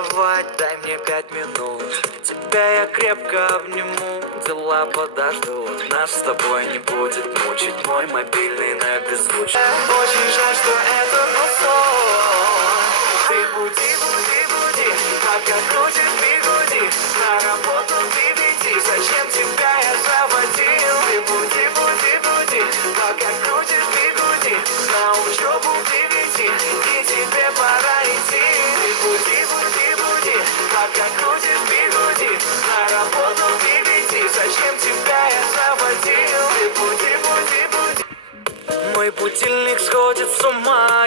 вставать, дай мне 5 минут. Тебя я крепко обниму, дела подождут. Нас с тобой не будет мучить мой мобильный на беззвучный. Очень жаль, что это был сон. Ты буди, буди, буди, пока крутит бигуди. На работу ты веди, зачем тебя я заводил? Ты буди, буди, буди, пока крутит бигуди. На учебу ты веди, и тебе пора идти. Ты буди, буди, буди, пока крутит бигуди. На работу ты веди, зачем тебя я заводил? Ты буди, буди, буди. Мой будильник сходит с ума.